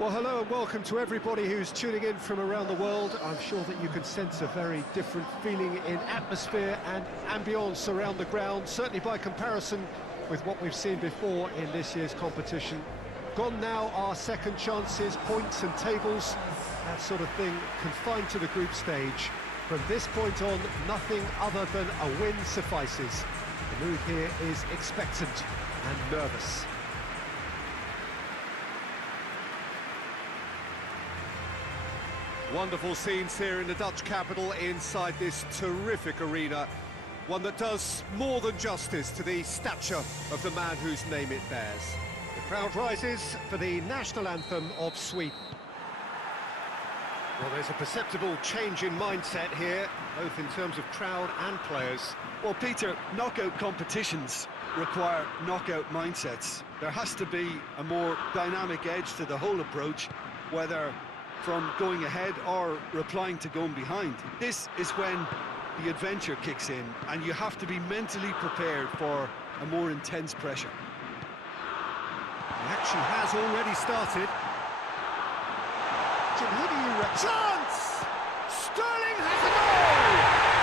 Well, hello and welcome to everybody who's tuning in from around the world. I'm sure that you can sense a very different feeling in atmosphere and ambience around the ground, certainly by comparison with what we've seen before in this year's competition. Gone now are second chances, points and tables, that sort of thing confined to the group stage. From this point on, nothing other than a win suffices. The mood here is expectant and nervous. Wonderful scenes here in the Dutch capital inside this terrific arena. One that does more than justice to the stature of the man whose name it bears. The crowd rises for the national anthem of Sweden. Well, there's a perceptible change in mindset here, both in terms of crowd and players. Well, Peter, knockout competitions require knockout mindsets. There has to be a more dynamic edge to the whole approach, whether from going ahead or replying to going behind. This is when the adventure kicks in, and you have to be mentally prepared for a more intense pressure. The action has already started. Jim, who do you reckon? Chance! Sterling has a goal!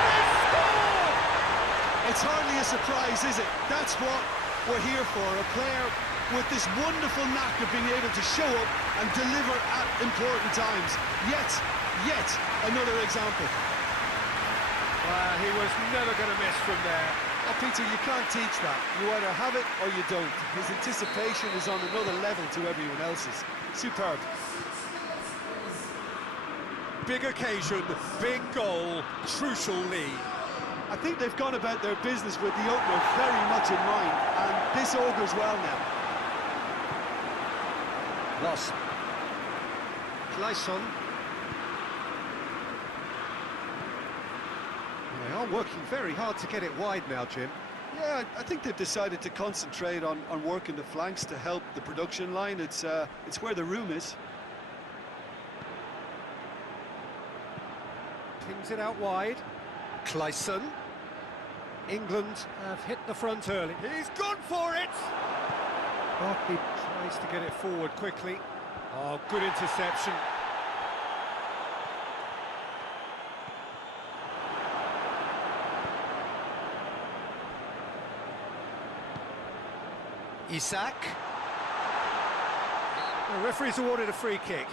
They've scored! It's hardly a surprise, is it? That's what we're here for, a player with this wonderful knack of being able to show up and deliver at important times. Yet another example. He was never going to miss from there. Oh, Peter, you can't teach that. You either have it or you don't. His anticipation is on another level to everyone else's. Superb. Big occasion, big goal, crucial lead. I think they've gone about their business with the opener very much in mind, and this augurs well now. Loss. Clayson. They are working very hard to get it wide now, Jim. Yeah, I think they've decided to concentrate on working the flanks to help the production line. It's where the room is. Pings it out wide. Clayson. England have hit the front early. He's gone for it! Barkley tries to get it forward quickly. Oh, good interception. Isak. The referee's awarded a free kick.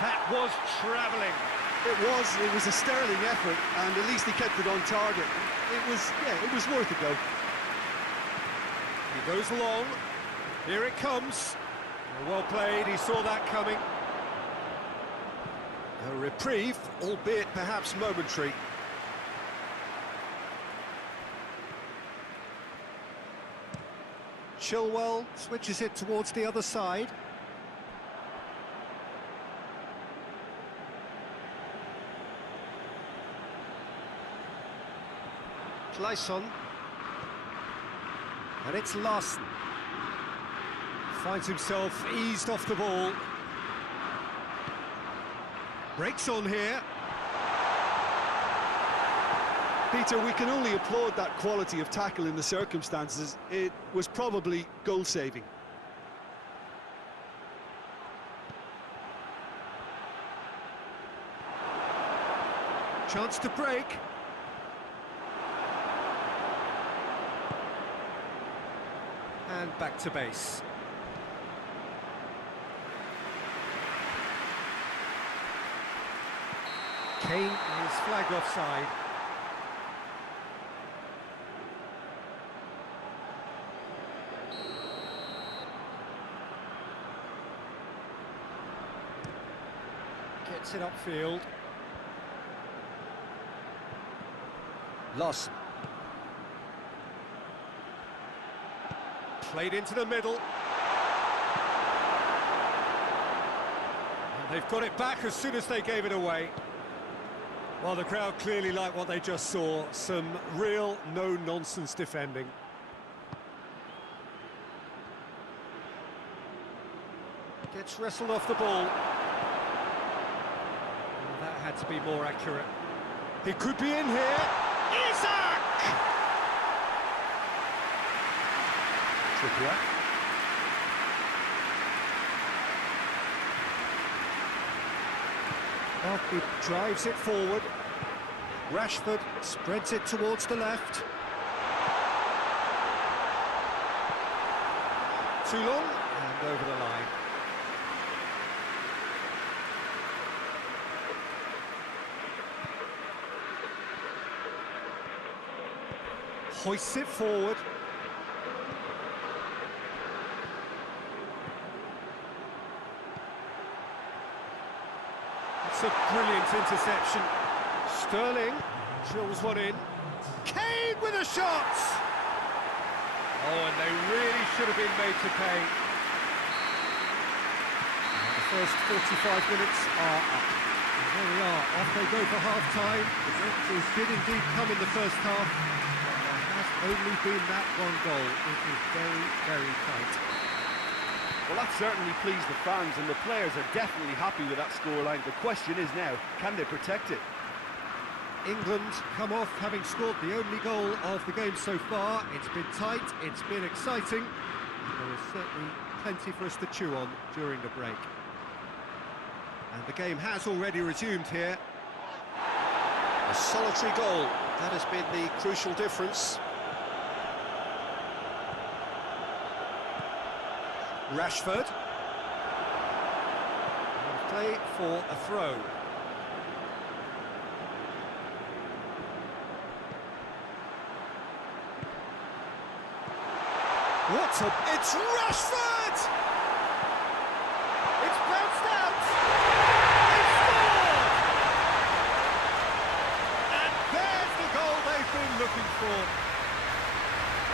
That was travelling. It was a sterling effort, and at least he kept it on target. It was worth a go. He goes long. Here it comes. Well played, he saw that coming. A reprieve, albeit perhaps momentary. Chilwell switches it towards the other side. Clayson. And it's Larson. Finds himself eased off the ball. Breaks on here. Peter, we can only applaud that quality of tackle in the circumstances. It was probably goal-saving. Chance to break. And back to base. Kane is flagged offside. Gets it upfield. Loss. Played into the middle. And they've got it back as soon as they gave it away. Well, the crowd clearly like what they just saw. Some real no-nonsense defending. Gets wrestled off the ball. had to be more accurate. He could be in here. Isaac! Trippier. Well, he drives it forward. Rashford spreads it towards the left. Too long, and over the line. Hoists it forward. It's a brilliant interception. Sterling drills one in. Kane with a shot! Oh, and they really should have been made to pay. And the first 45 minutes are up. And there we are, off they go for half-time. The victories did indeed come in the first half. Only been that one goal. It is very, very tight. Well, that certainly pleased the fans, and the players are definitely happy with that scoreline. The question is now, can they protect it? England come off having scored the only goal of the game so far. It's been tight, it's been exciting. There is certainly plenty for us to chew on during the break. And the game has already resumed here. A solitary goal, that has been the crucial difference. Rashford. And play for a throw. What's up? It's Rashford! It's bounced out! It's scored! And there's the goal they've been looking for.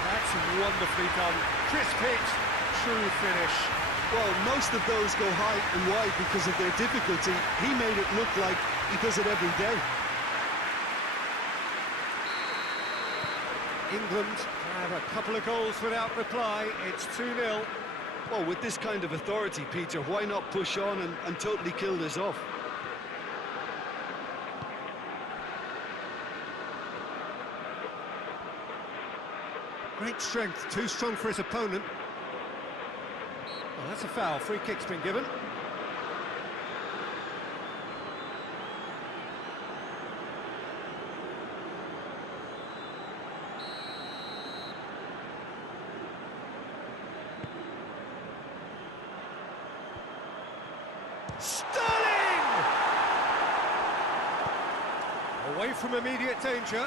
That's wonderfully done. Crisp hit, true finish. Well, most of those go high and wide because of their difficulty. He made it look like he does it every day. England have a couple of goals without reply. It's 2-0. Well, with this kind of authority, Peter, why not push on and totally kill this off? Great strength, too strong for his opponent. Well, that's a foul. Free kick's been given. Sterling! Away from immediate danger.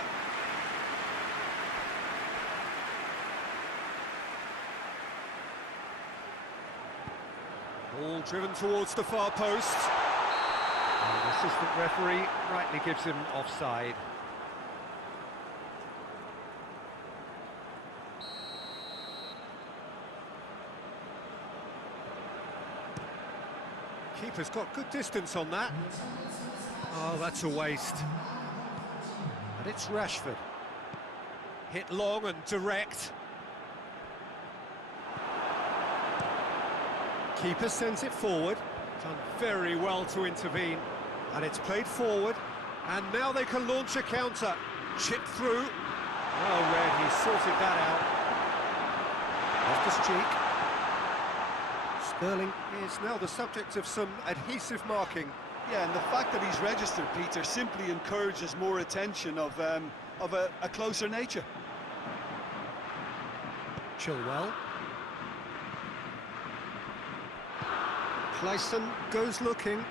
Ball driven towards the far post. And the assistant referee rightly gives him offside. Keeper's got good distance on that. Oh, that's a waste. And it's Rashford. Hit long and direct. Keeper sends it forward. Done very well to intervene. And it's played forward. And now they can launch a counter. Chip through. Well read, he sorted that out. Off the streak. Sterling is now the subject of some adhesive marking. Yeah, and the fact that he's registered, Peter, simply encourages more attention of a closer nature. Chilwell. Clayson goes looking.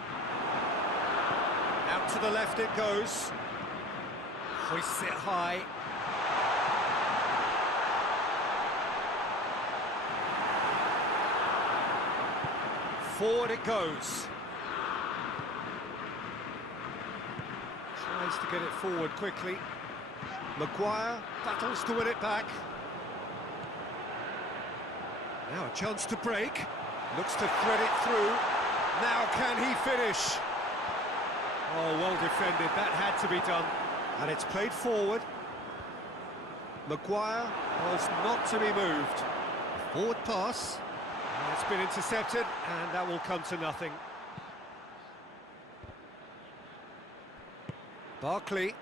Out to the left it goes. Hoists it high. Forward it goes. Tries to get it forward quickly. Maguire battles to win it back. Now a chance to break. Looks to thread it through. Now can he finish? Oh, well defended. That had to be done. And it's played forward. Maguire was not to be moved. Forward pass. It's been intercepted, and that will come to nothing. Barkley.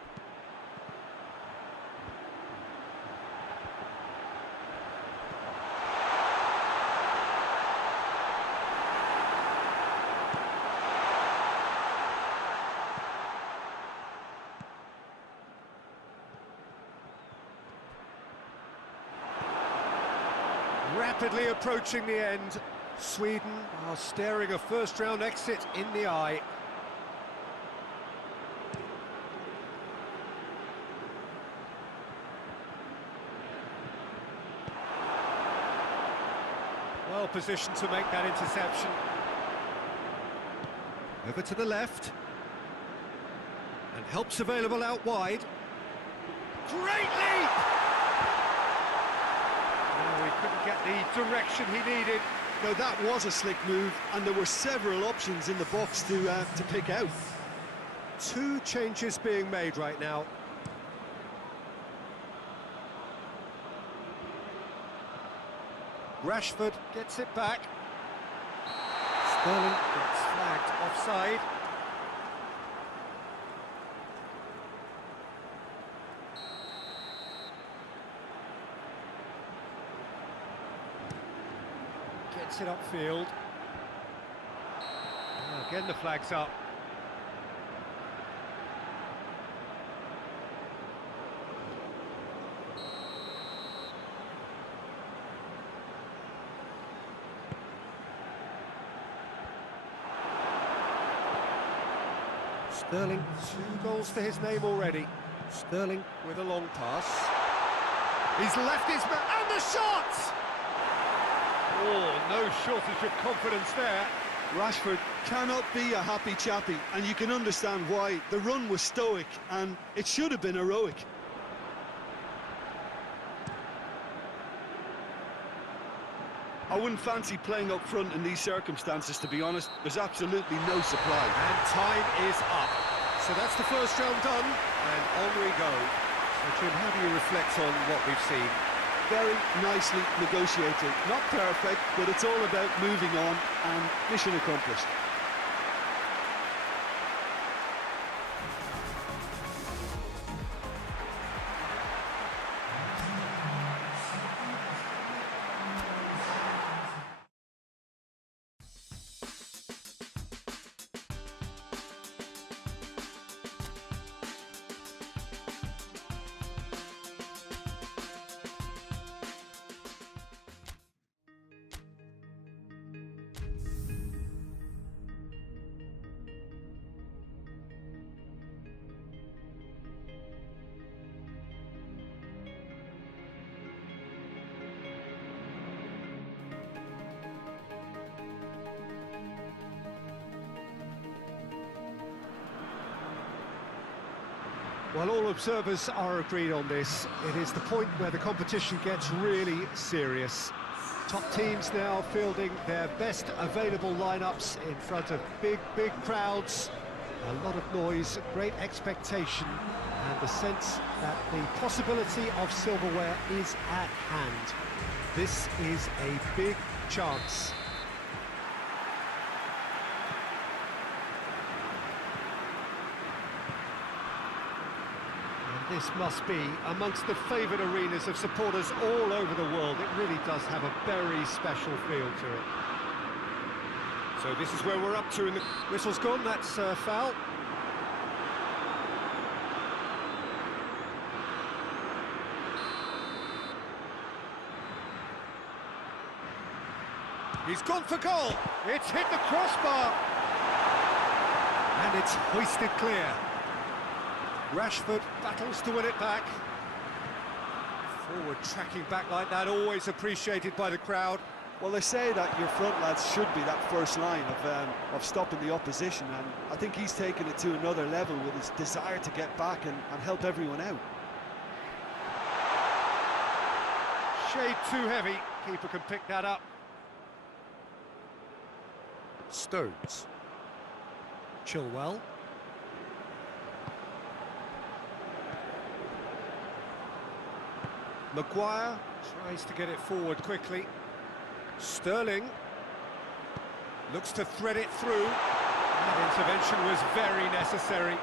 Rapidly approaching the end. Sweden are staring a first-round exit in the eye. Well positioned to make that interception. Over to the left. And help's available out wide. Great leap! Oh, he couldn't get the direction he needed. No, that was a slick move, and there were several options in the box to pick out. Two changes being made right now. Rashford gets it back. Sterling gets flagged offside. Gets it upfield. Again the flag's up. Sterling, 2 goals to his name already. Sterling with a long pass. He's left his man, and the shot! Oh, no shortage of confidence there. Rashford cannot be a happy chappy, and you can understand why. The run was stoic, and it should have been heroic. I wouldn't fancy playing up front in these circumstances, to be honest. There's absolutely no supply. And time is up. So that's the first round done, and on we go. So, Jim, how do you reflect on what we've seen? Very nicely negotiated. Not perfect, but it's all about moving on, and mission accomplished. Well, all observers are agreed on this. It is the point where the competition gets really serious. Top teams now fielding their best available lineups in front of big crowds. A lot of noise, great expectation, and the sense that the possibility of silverware is at hand. This is a big chance. This must be amongst the favoured arenas of supporters all over the world. It really does have a very special feel to it. So this is where we're up to, and the whistle's gone. That's a foul. He's gone for goal. It's hit the crossbar. And it's hoisted clear. Rashford battles to win it back. Forward tracking back like that, always appreciated by the crowd. Well, they say that your front lads should be that first line of stopping the opposition, and I think he's taken it to another level with his desire to get back and help everyone out. Shade too heavy. Keeper can pick that up. Stones. Chilwell. Maguire tries to get it forward quickly. Sterling looks to thread it through. That intervention was very necessary.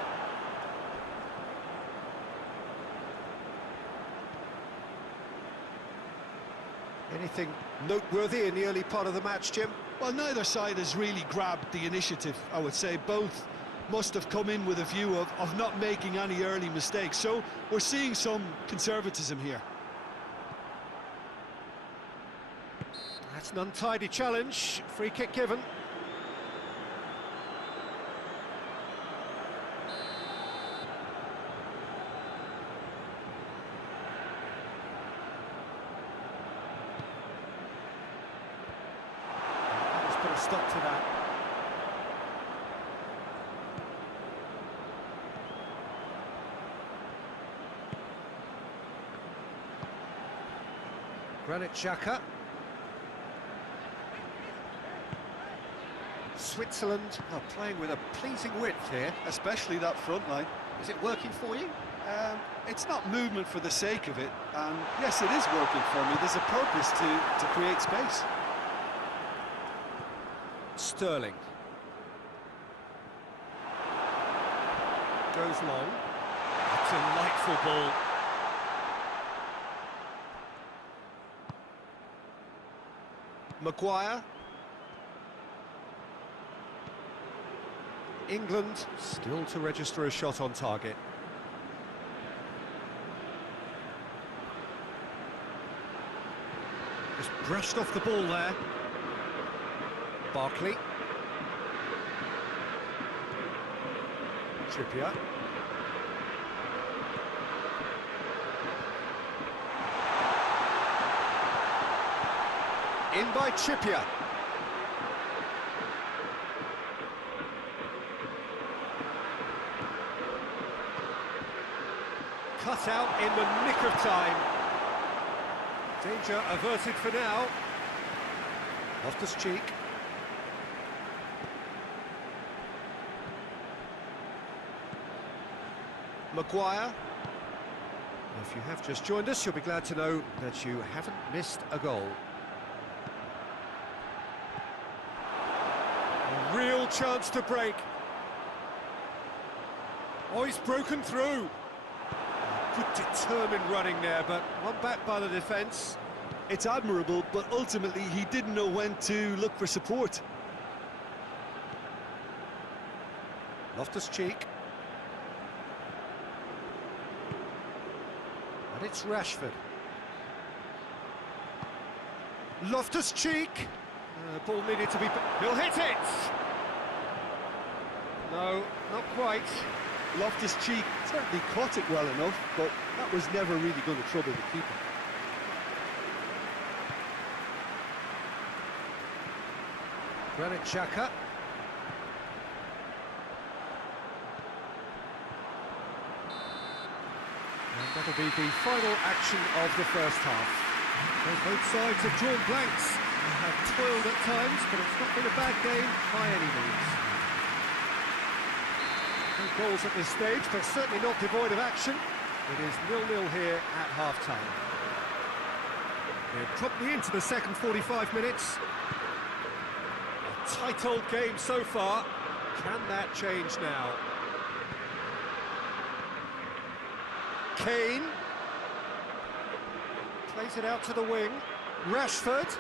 Anything noteworthy in the early part of the match, Jim? Well, neither side has really grabbed the initiative, I would say. Both must have come in with a view of not making any early mistakes. So we're seeing some conservatism here. That's an untidy challenge. Free kick given. Let's put a stop to that. Granit Xhaka. Switzerland are playing with a pleasing width here. Especially that front line. Is it working for you? It's not movement for the sake of it, and yes, it is working for me. There's a purpose to create space. Sterling. Goes long. Delightful ball. Maguire. England still to register a shot on target. Just brushed off the ball there. Barkley. Trippier. In by Trippier. Cut out in the nick of time. Danger averted for now. Loftus-Cheek. Maguire. If you have just joined us, you'll be glad to know that you haven't missed a goal. A real chance to break. Oh, he's broken through. Good determined running there, but one back by the defence. It's admirable, but ultimately he didn't know when to look for support. Loftus-Cheek. And it's Rashford. Loftus-Cheek. Ball needed to be... He'll hit it! No, not quite. Loftus-Cheek certainly caught it well enough, but that was never really going to trouble the keeper. Granit Xhaka. And that'll be the final action of the first half. Well, both sides have drawn blanks. They have toiled at times, but it's not been a bad game by any means. No goals at this stage, but certainly not devoid of action. It is 0-0 here at half-time. We're promptly into the second 45 minutes. A tight old game so far. Can that change now? Kane. Plays it out to the wing. Rashford.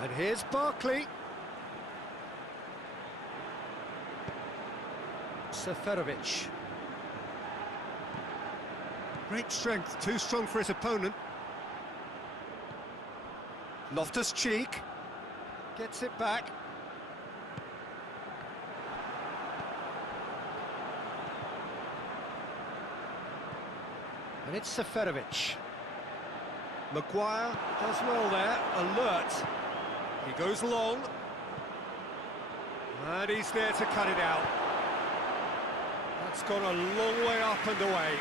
And here's Barkley. Seferovic. Great strength, too strong for his opponent. Loftus-Cheek. Gets it back. And it's Seferovic. Maguire does well there, alert. He goes long. And he's there to cut it out. That's gone a long way up and away.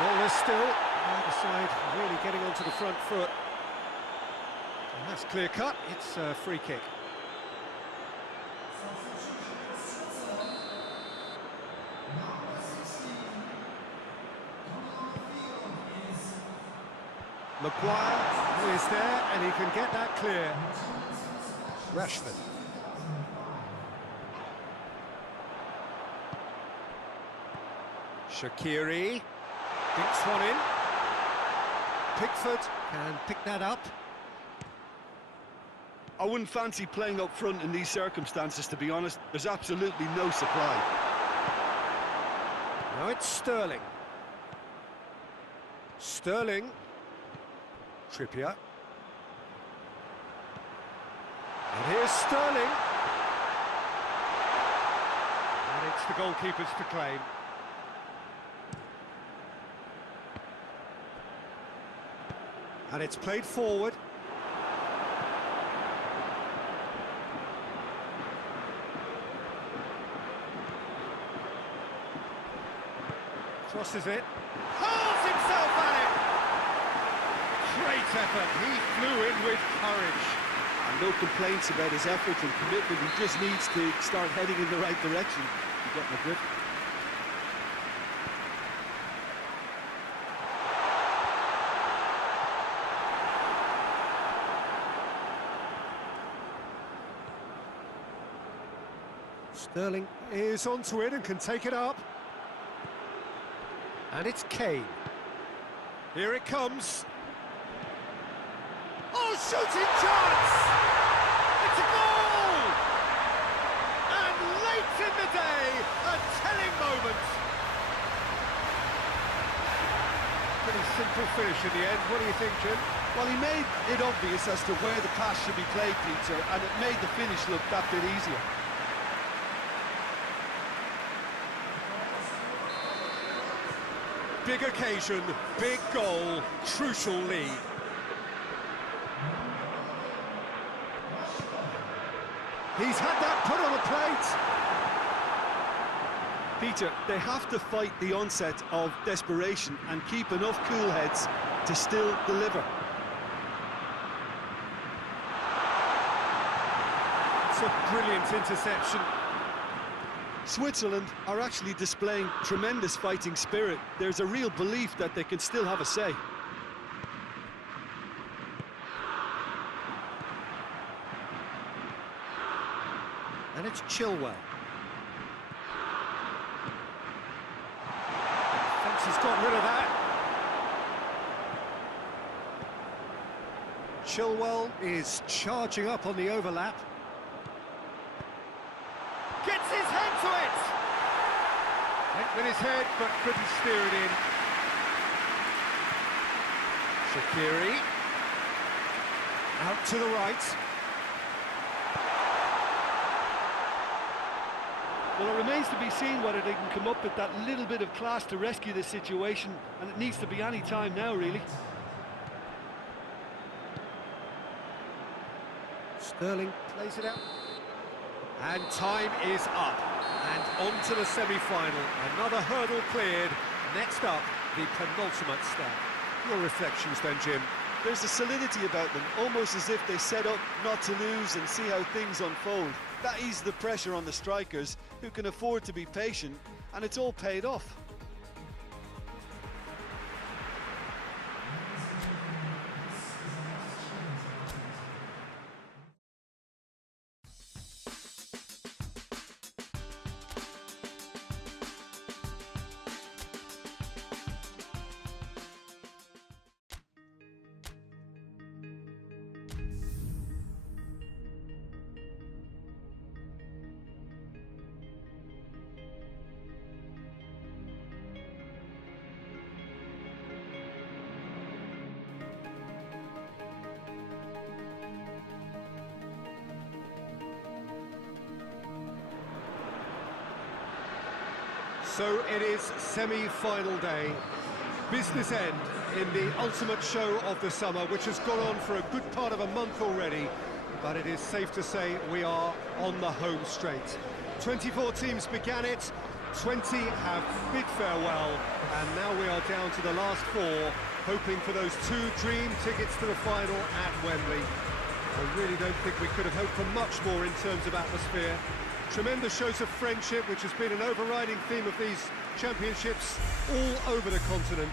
Ball is still. Either side really getting onto the front foot. And that's clear cut. It's a free kick. Maguire is there, and he can get that clear. Rashford. Shaqiri dinks one in. Pickford can pick that up. I wouldn't fancy playing up front in these circumstances, to be honest. There's absolutely no supply. Now it's Sterling. Sterling. Trippier. And here's Sterling. And it's the goalkeepers to claim. And it's played forward. Crosses it. Hurls himself at it! Great effort. He flew in with courage. And no complaints about his effort and commitment. He just needs to start heading in the right direction to get the grip. Sterling is onto it and can take it up. And it's Kane. Here it comes. Oh, shooting chance! It's a goal! And late in the day, a telling moment. Pretty simple finish in the end. What do you think, Jim? Well, he made it obvious as to where the pass should be played, Peter, and it made the finish look that bit easier. Big occasion, big goal, crucial lead. He's had that put on a plate. Peter, they have to fight the onset of desperation and keep enough cool heads to still deliver. It's a brilliant interception. Switzerland are actually displaying tremendous fighting spirit. There's a real belief that they can still have a say. And it's Chilwell. Thinks he's got rid of that. Chilwell is charging up on the overlap. Gets his head to it! Went with his head, but couldn't steer it in. Shaqiri. Out to the right. Well, it remains to be seen whether they can come up with that little bit of class to rescue this situation, and it needs to be any time now, really. Sterling plays it out. And time is up. And on to the semi-final. Another hurdle cleared. Next up, the penultimate step. Your reflections then, Jim? There's a solidity about them, almost as if they set up not to lose and see how things unfold. That eases the pressure on the strikers, who can afford to be patient, and it's all paid off. So it is semi-final day, business end in the ultimate show of the summer, which has gone on for a good part of a month already, but it is safe to say we are on the home straight. 24 teams began it, 20 have bid farewell, and now we are down to the last four, hoping for those two dream tickets to the final at Wembley. I really don't think we could have hoped for much more in terms of atmosphere. Tremendous shows of friendship, which has been an overriding theme of these championships all over the continent,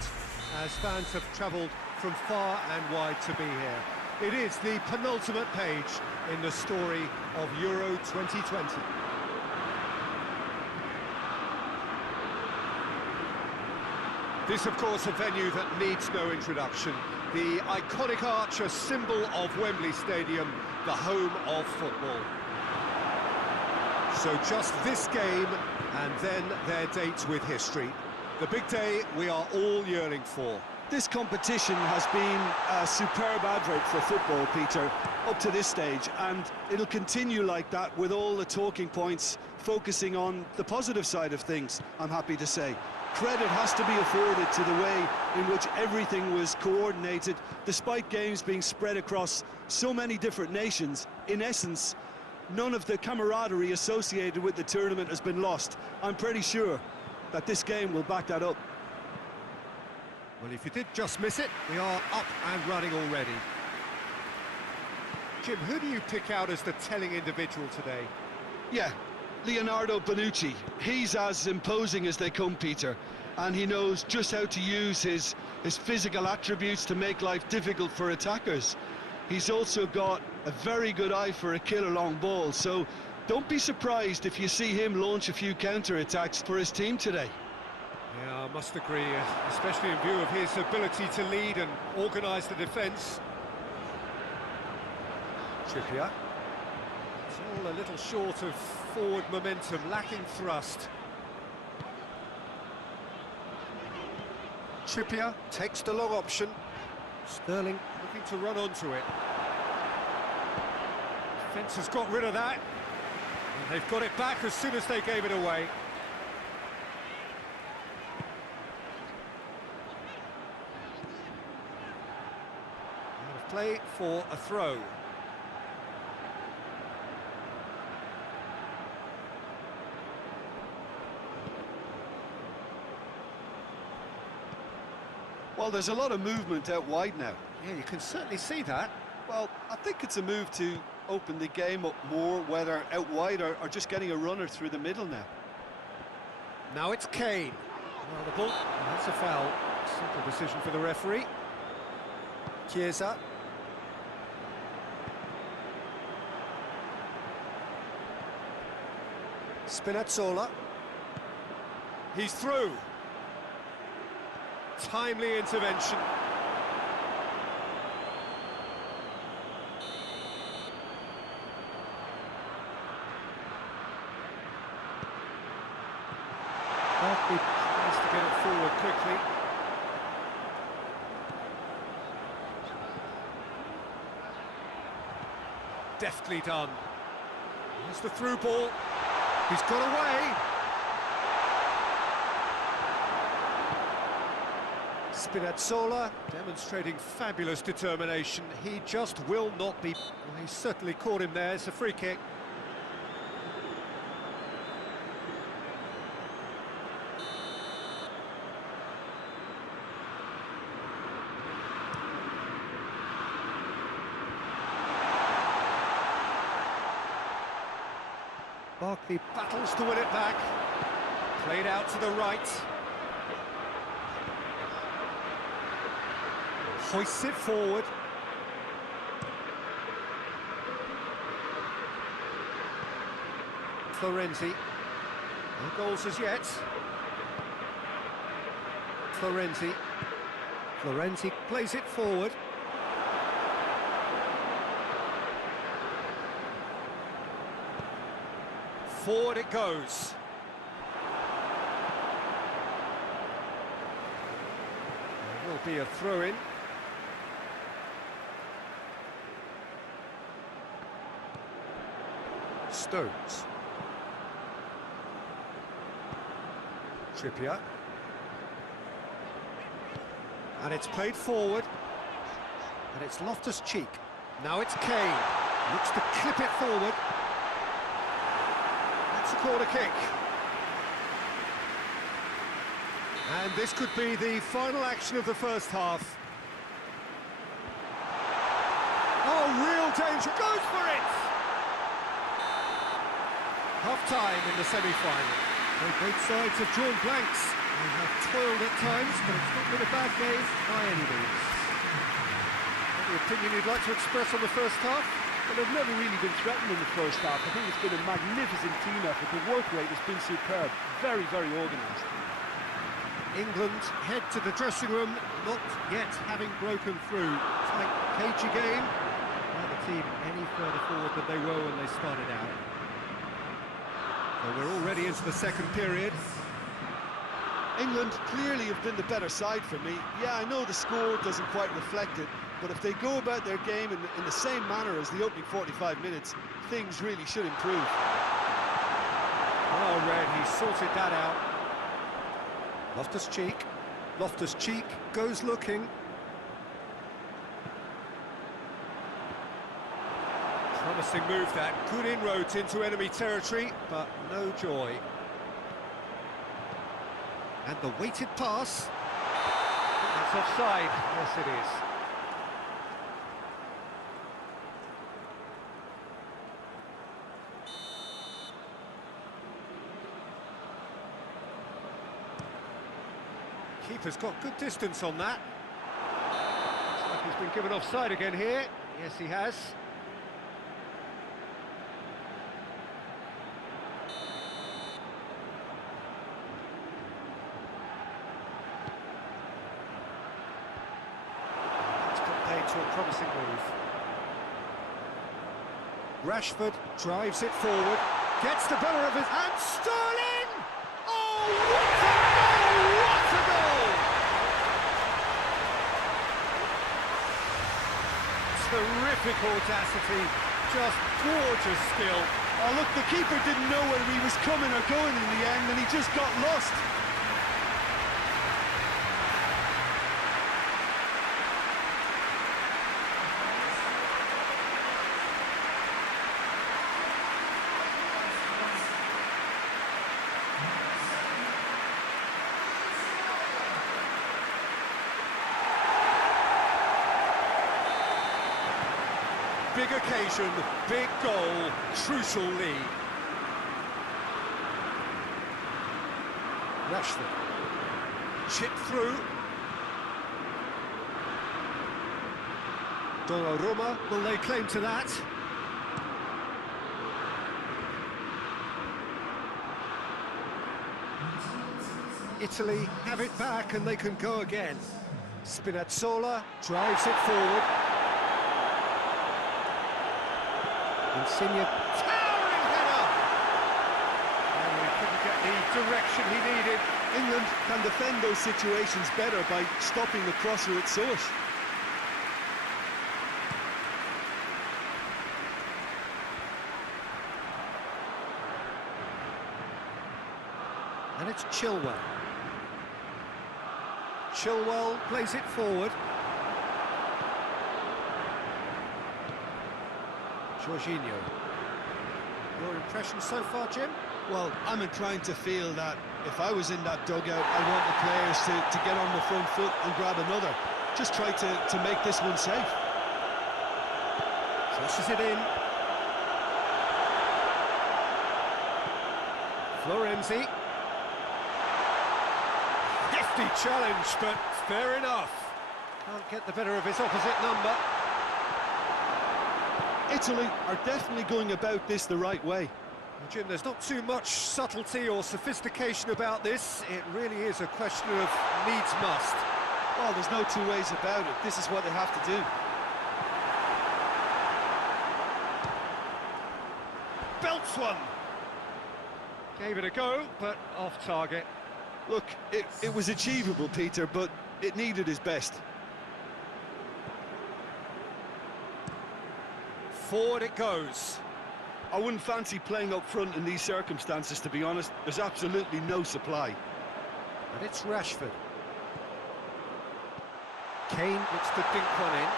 as fans have travelled from far and wide to be here. It is the penultimate page in the story of Euro 2020. This, of course, a venue that needs no introduction. The iconic arch, a symbol of Wembley Stadium, the home of football. So just this game, and then their date with history. The big day we are all yearning for. This competition has been a superb advert for football, Peter, up to this stage, and it'll continue like that with all the talking points focusing on the positive side of things, I'm happy to say. Credit has to be afforded to the way in which everything was coordinated, despite games being spread across so many different nations. In essence, none of the camaraderie associated with the tournament has been lost. I'm pretty sure that this game will back that up. Well, if you did just miss it, we are up and running already. Jim, who do you pick out as the telling individual today? Yeah, Leonardo Bonucci. He's as imposing as they come, Peter, and he knows just how to use his physical attributes to make life difficult for attackers. He's also got a very good eye for a killer long ball, so don't be surprised if you see him launch a few counter-attacks for his team today. Yeah, I must agree, especially in view of his ability to lead and organise the defence. Trippier. It's all a little short of forward momentum, lacking thrust. Trippier takes the long option. Sterling looking to run onto it. Defence has got rid of that. And they've got it back as soon as they gave it away. Play for a throw. Well, there's a lot of movement out wide now. Yeah, you can certainly see that. Well, I think it's a move to open the game up more, whether out wide or just getting a runner through the middle now. Now it's Kane. Well, the ball, that's a foul. Simple decision for the referee. Chiesa. Spinazzola. He's through. Timely intervention. Barkley tries to get it forward quickly. Deftly done. Here's the through ball. He's got away. Spinazzola demonstrating fabulous determination. He just will not be... Well, he certainly caught him there. It's a free kick. Barkley battles to win it back. Played out to the right. Hoists it forward. Florenzi. No goals as yet. Florenzi. Florenzi plays it forward. Forward it goes. There will be a throw-in. Stones. Trippier. And it's played forward. And it's Loftus-Cheek. Now it's Kane. Looks to clip it forward. That's a corner kick. And this could be the final action of the first half. Oh, real danger. Goes for it! Half-time in the semi-final. Well, both sides have drawn blanks. They have toiled at times, but it's not been a bad game by any means. opinion you'd like to express on the first half? Well, they've never really been threatened in the first half. I think it's been a magnificent team effort. The work rate has been superb. Very, very organised. England head to the dressing room, not yet having broken through. Tight, cagey game. Neither team any further forward than they were when they started out. So we're already into the second period. England clearly have been the better side for me. Yeah, I know the score doesn't quite reflect it, but if they go about their game in the same manner as the opening 45 minutes, things really should improve. Oh, Red, he sorted that out. Loftus-Cheek. Loftus-Cheek goes looking. Promising move that. Good inroads into enemy territory, but no joy. And the weighted pass. That's offside. Yes, it is. Keeper's got good distance on that. Looks like he's been given offside again here. Yes, he has. That's got paid to a promising move. Rashford drives it forward, gets the better of his hand. Sterling! Oh, what a goal! What a goal! Terrific audacity, just gorgeous skill. Oh, look, the keeper didn't know whether he was coming or going in the end, and he just got lost. Big occasion, big goal, crucial lead. Rashford. Chip through. Donnarumma will lay claim to that. Italy have it back and they can go again. Spinazzola drives it forward. Insigne, towering header! And he couldn't get the direction he needed. England can defend those situations better by stopping the crosser at source. And it's Chilwell. Chilwell plays it forward. Jorginho. Your impression so far, Jim? Well, I'm inclined to feel that if I was in that dugout, I want the players to get on the front foot and grab another. Just try to make this one safe. Crosses it in. Florenzi. Hefty challenge, but fair enough. Can't get the better of his opposite number. Italy are definitely going about this the right way. Jim, there's not too much subtlety or sophistication about this. It really is a question of needs must. Well, there's no two ways about it. This is what they have to do. Belts one. Gave it a go, but off target. Look, it was achievable, Peter, but it needed his best. Forward it goes. I wouldn't fancy playing up front in these circumstances, to be honest. There's absolutely no supply. And it's Rashford. Kane looks to dink one in.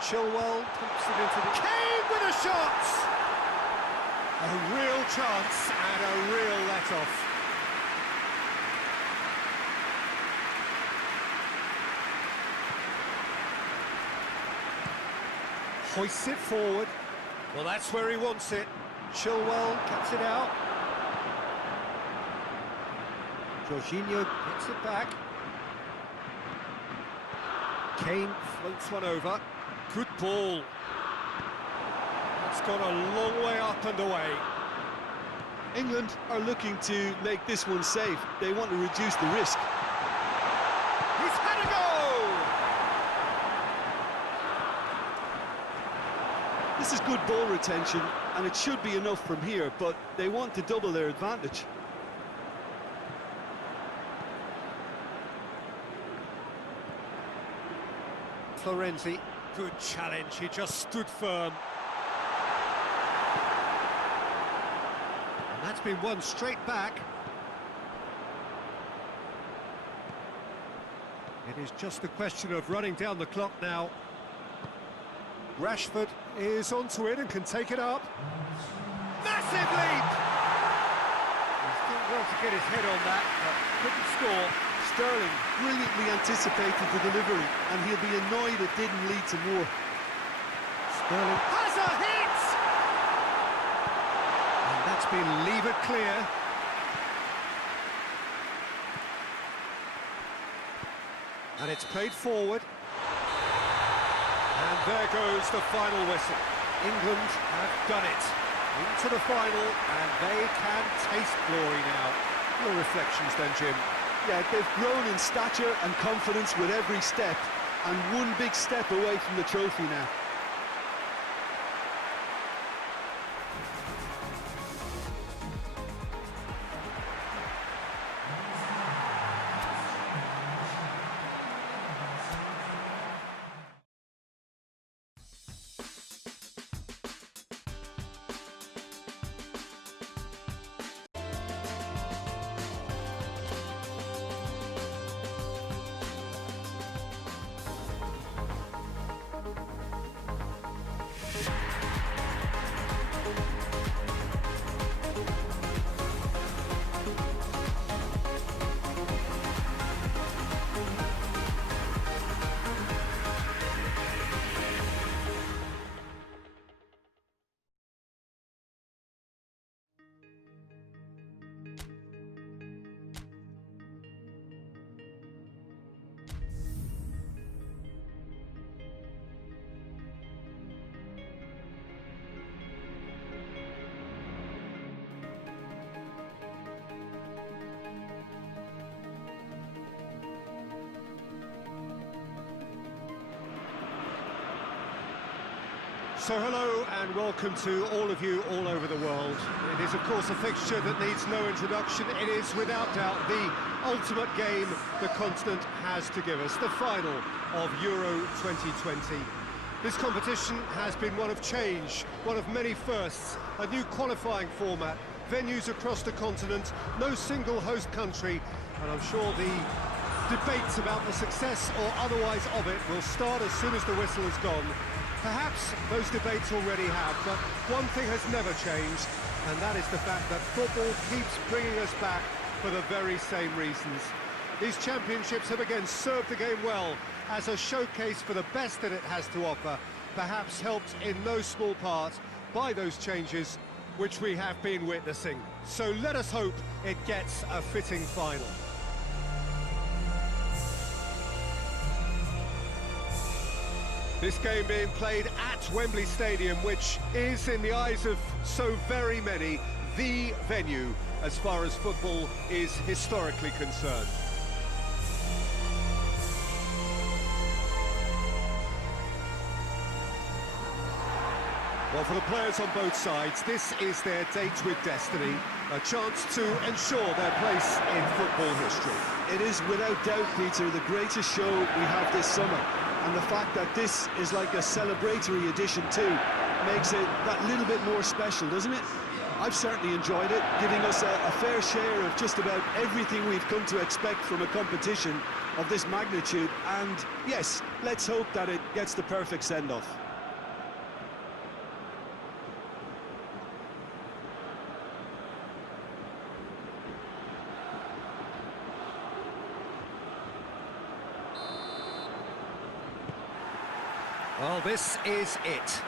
Chilwell pumps it into the... Kane with a shot! A real chance and a real let-off. Hoists it forward. Well, that's where he wants it. Chilwell cuts it out. Jorginho gets it back. Kane floats one over. Good ball. It's gone a long way up and away. England are looking to make this one safe. They want to reduce the risk. He's had a go! This is good ball retention, and it should be enough from here, but they want to double their advantage. Florenzi, good challenge, he just stood firm. And that's been won straight back. It is just a question of running down the clock now. Rashford is onto it and can take it up. Massive leap! He's done well to get his head on that, but couldn't score. Sterling brilliantly anticipated the delivery, and he'll be annoyed it didn't lead to more. Sterling has a hit! And that's been levered clear. And it's played forward. And there goes the final whistle. England have done it. Into the final, and they can taste glory now. Your reflections then, Jim? Yeah, they've grown in stature and confidence with every step, and one big step away from the trophy now. So hello and welcome to all of you all over the world. It is of course a fixture that needs no introduction. It is without doubt the ultimate game the continent has to give us, the final of Euro 2020. This competition has been one of change, one of many firsts, a new qualifying format, venues across the continent, no single host country, and I'm sure the debates about the success or otherwise of it will start as soon as the whistle is gone. Perhaps those debates already have, but one thing has never changed, and that is the fact that football keeps bringing us back for the very same reasons. These championships have again served the game well as a showcase for the best that it has to offer, perhaps helped in no small part by those changes which we have been witnessing. So let us hope it gets a fitting final. This game being played at Wembley Stadium, which is, in the eyes of so very many, the venue as far as football is historically concerned. Well, for the players on both sides, this is their date with destiny, a chance to ensure their place in football history. It is without doubt, Peter, the greatest show we have this summer. And the fact that this is like a celebratory edition too makes it that little bit more special, doesn't it? I've certainly enjoyed it, giving us a fair share of just about everything we've come to expect from a competition of this magnitude. And yes, let's hope that it gets the perfect send-off. Well, this is it.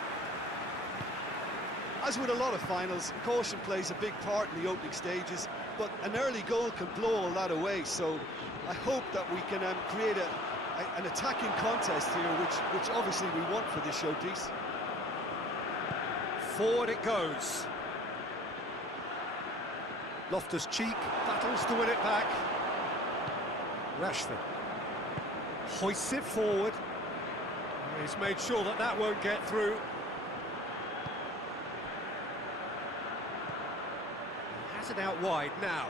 As with a lot of finals, caution plays a big part in the opening stages, but an early goal can blow all that away, so I hope that we can create an attacking contest here, which obviously we want for this showpiece. Forward it goes. Loftus-Cheek battles to win it back. Rashford hoists it forward. He's made sure that that won't get through. Has it out wide now.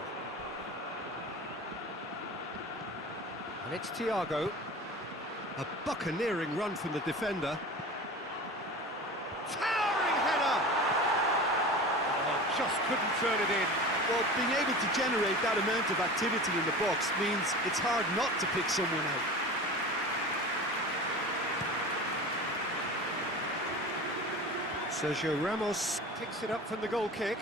And it's Thiago. A buccaneering run from the defender. Towering header! Oh, just couldn't turn it in. Well, being able to generate that amount of activity in the box means it's hard not to pick someone out. Sergio Ramos picks it up from the goal kick.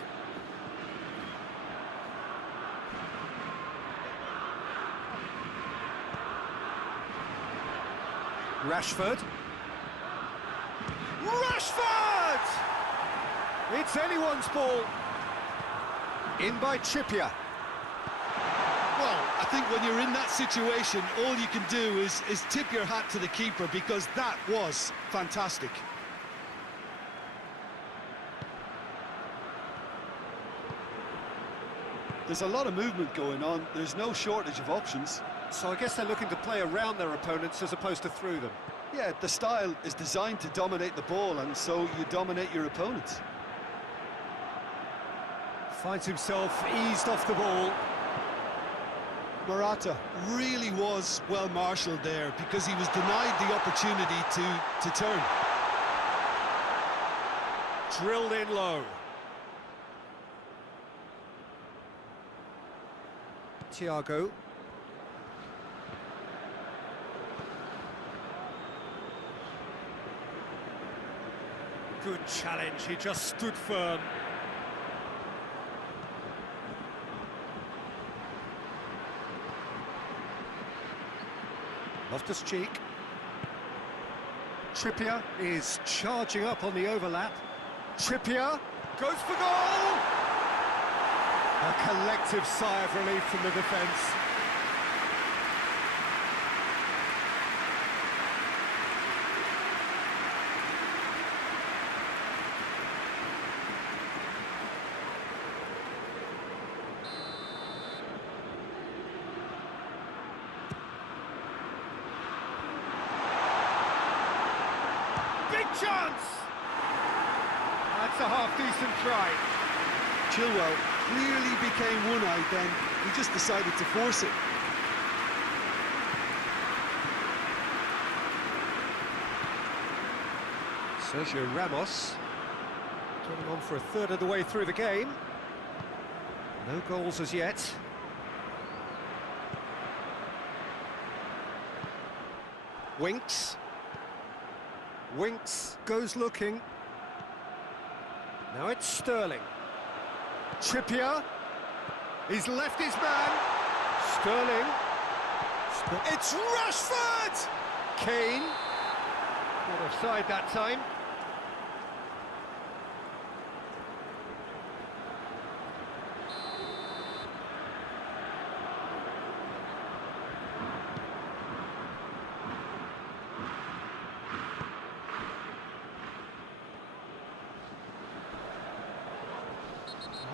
Rashford. Rashford! It's anyone's ball. In by Trippier. Well, I think when you're in that situation, all you can do is tip your hat to the keeper, because that was fantastic. There's a lot of movement going on. There's no shortage of options. So I guess they're looking to play around their opponents as opposed to through them. Yeah, the style is designed to dominate the ball, and so you dominate your opponents. Finds himself eased off the ball. Morata really was well marshalled there, because he was denied the opportunity to turn. Drilled in low. Thiago. Good challenge, he just stood firm. Loftus-Cheek. Trippier is charging up on the overlap. Trippier goes for goal! A collective sigh of relief from the defence. Big chance! That's a half-decent try. Chilwell clearly became one-eyed then. He just decided to force it. Sergio Ramos turning on for a third of the way through the game. No goals as yet. Winks. Winks goes looking. Now it's Sterling. Trippier. He's left his man. Sterling. It's Rashford! Kane. Not offside that time.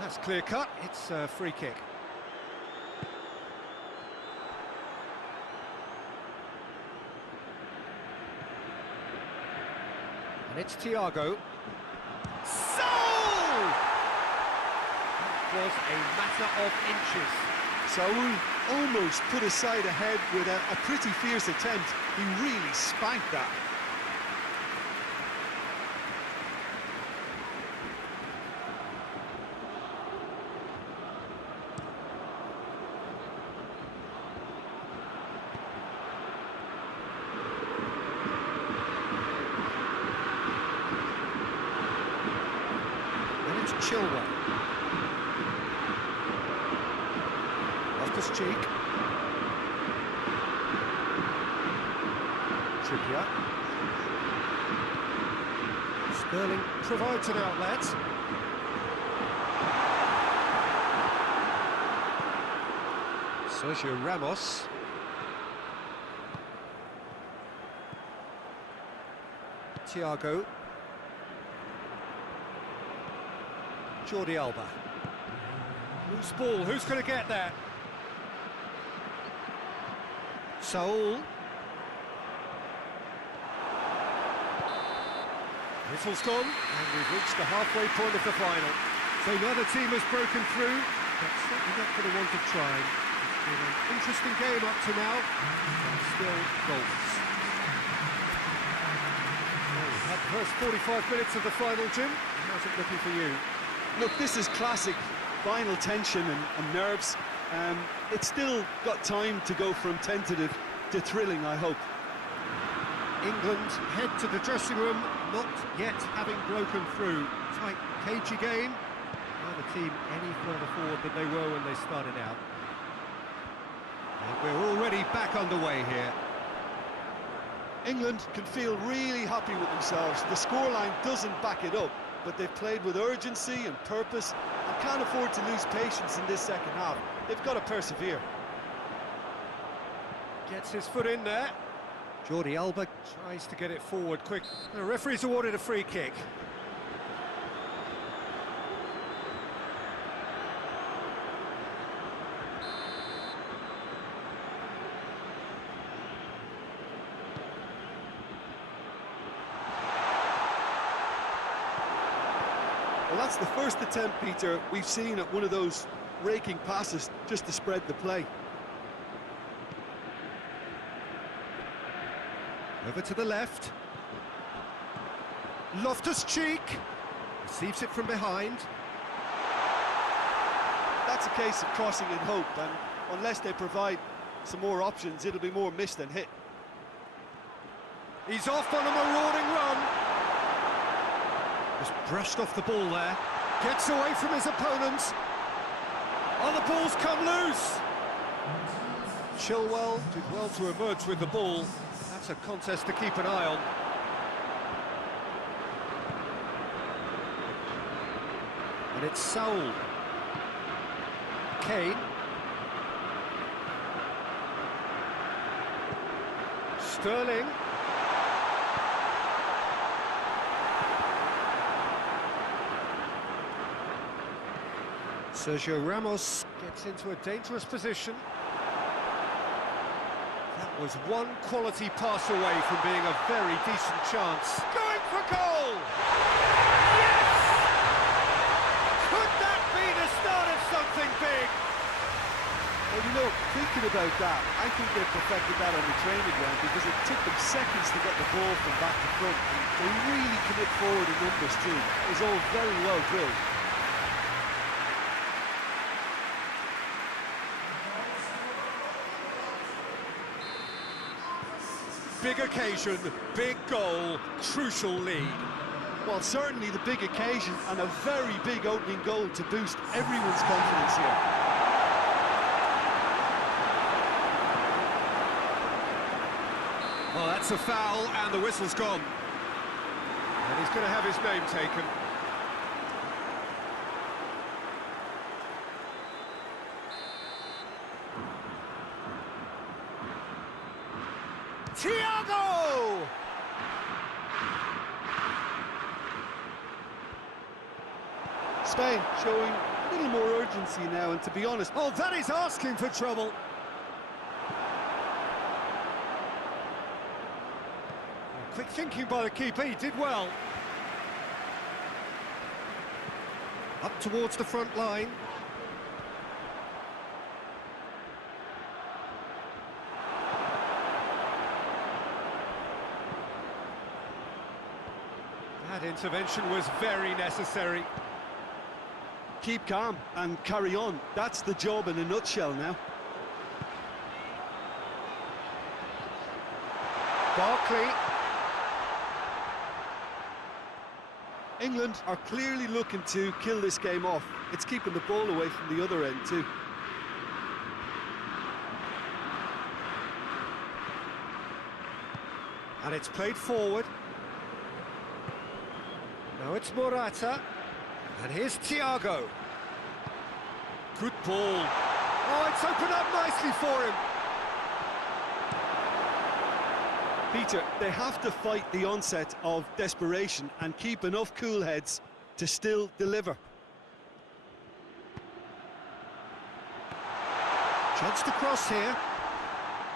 That's clear cut, it's a free kick. And it's Thiago. Soul! That was a matter of inches. Saul almost put his side ahead with a pretty fierce attempt. He really spanked that. Chilwell. Loftus-Cheek. Trippier. Sterling provides an outlet. Sergio Ramos. Thiago. Jordi Alba. Loose ball, who's going to get there? Saul. Whistle's gone, and we've reached the halfway point of the final. So neither team has broken through, but certainly not for the want of trying. It's been an interesting game up to now, and still goals. Well, we've had the first 45 minutes of the final, Jim. How's it looking for you? Look, this is classic final tension and nerves. It's still got time to go from tentative to thrilling, I hope. England head to the dressing room, not yet having broken through. Tight, cagey game. Neither team any further forward than they were when they started out. And we're already back underway here. England can feel really happy with themselves. The scoreline doesn't back it up, but they've played with urgency and purpose and can't afford to lose patience in this second half. They've got to persevere. Gets his foot in there. Jordi Alba. Tries to get it forward quick. The referee's awarded a free kick. Well, that's the first attempt, Peter, we've seen at one of those raking passes just to spread the play. Over to the left. Loftus-Cheek receives it from behind. That's a case of crossing in hope, and unless they provide some more options, it'll be more miss than hit. He's off on a marauding run. Just brushed off the ball there. Gets away from his opponents. Oh, the ball's come loose. Chilwell did well to emerge with the ball. That's a contest to keep an eye on. And it's Saul. Kane. Sterling. Sergio Ramos. Gets into a dangerous position. That was one quality pass away from being a very decent chance. Going for goal! Yes! Could that be the start of something big? Well, you know, thinking about that, I think they perfected that on the training ground because it took them seconds to get the ball from back to front. And they really commit forward in numbers too. It was all very well drilled. Big occasion, big goal, crucial lead. Well, certainly the big occasion and a very big opening goal to boost everyone's confidence here. Well, that's a foul, and the whistle's gone. And he's going to have his name taken. Thiago! Spain showing a little more urgency now, and to be honest... Oh, that is asking for trouble. Quick thinking by the keeper, he did well. Up towards the front line. That intervention was very necessary. Keep calm and carry on. That's the job in a nutshell now. Barkley. England are clearly looking to kill this game off. It's keeping the ball away from the other end too. And it's played forward. Now it's Morata. And here's Thiago. Good ball. Oh, it's opened up nicely for him. Peter, they have to fight the onset of desperation and keep enough cool heads to still deliver. Chance to cross here.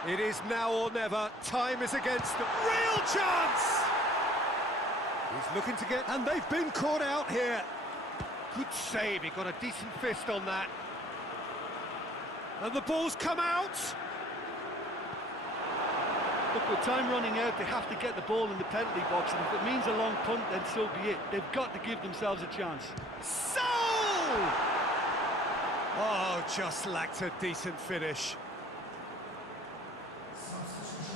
It is now or never. Time is against them. Real chance! He's looking to get... And they've been caught out here. Good save. He got a decent fist on that. And the ball's come out. Look, with time running out, they have to get the ball in the penalty box, and if it means a long punt, then so be it. They've got to give themselves a chance. So! Oh, just lacked a decent finish.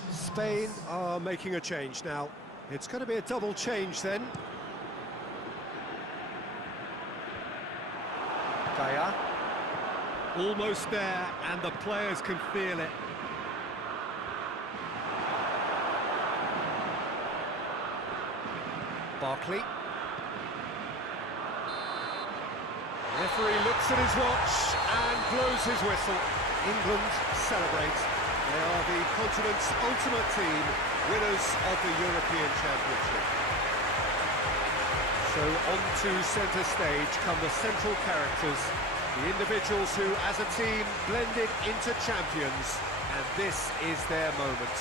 Spain are making a change now. It's going to be a double change then. Daya. Almost there, and the players can feel it. Barkley. Referee looks at his watch and blows his whistle. England celebrate. They are the continent's ultimate team, winners of the European Championship. So on to centre stage come the central characters, the individuals who, as a team, blended into champions, and this is their moment.